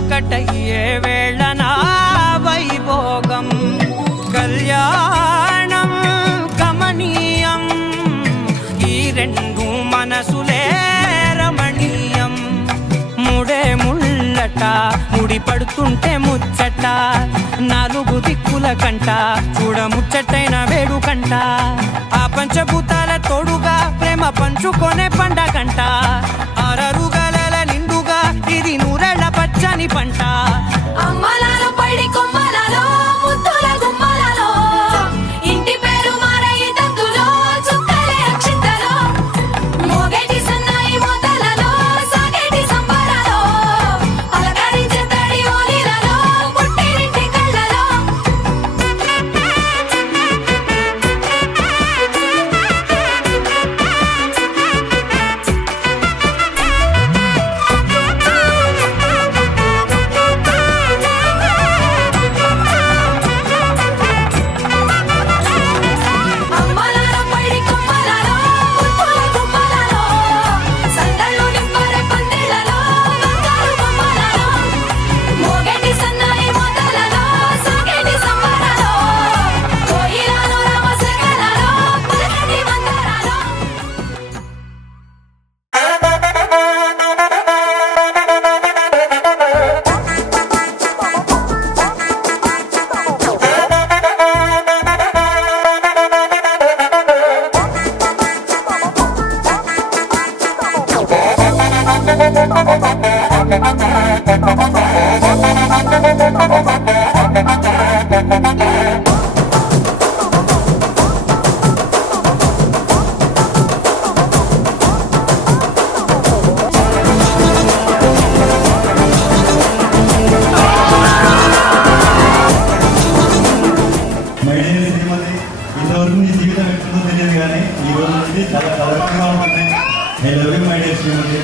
ఒకటయ్యే వేళన వైభోగం కళ్యాణం కమనీయం ఈ రెండు మనసులే రమణీయం ముడే ముళ్ళట ముడి పడుతుంటే ముచ్చట నాలుగు దిక్కుల కంట చూడ ముచ్చటైన వేడుకంట ఆ పంచభూతాల తోడుగా ప్రేమ పంచుకొనే పండగంట ఆరరు గలల నిండుగా ఇది నూరెళ్ళ పచ్చని పంట అమ్మలాలో పడి కొమ్మలలో ముద్దుల గుమ్మలలో ఇంటి పేరు మారయి తందులో చుక్కలే అక్షింతలో మోగేటి సన్నాయి మోతలలో సాగేటి సంబరాలో పలకరించే తడి ఓలిలలో పుట్టినింటి కళ్ళలో అమ్మలాలో పడి కొమ్మలలో ముద్దుల గుమ్మలలో సందళ్ళు నింపరే పందిళ్ళలో బంగారు బొమ్మలలో మోగేటి సన్నాయి మోతలలో సాగేటి సంబరాలో కోయిలలో రామశకలలో పలకటి మందరాలో మైడియర్ శ్రీమతి ఇంతవరకు నీ జీవితం ఎట్టుందో తెలియదు కానీ ఈ రోజు నుంచి చాలా కలర్ఫుల్గా ఉంటుంది. I love you my dear Shrimati.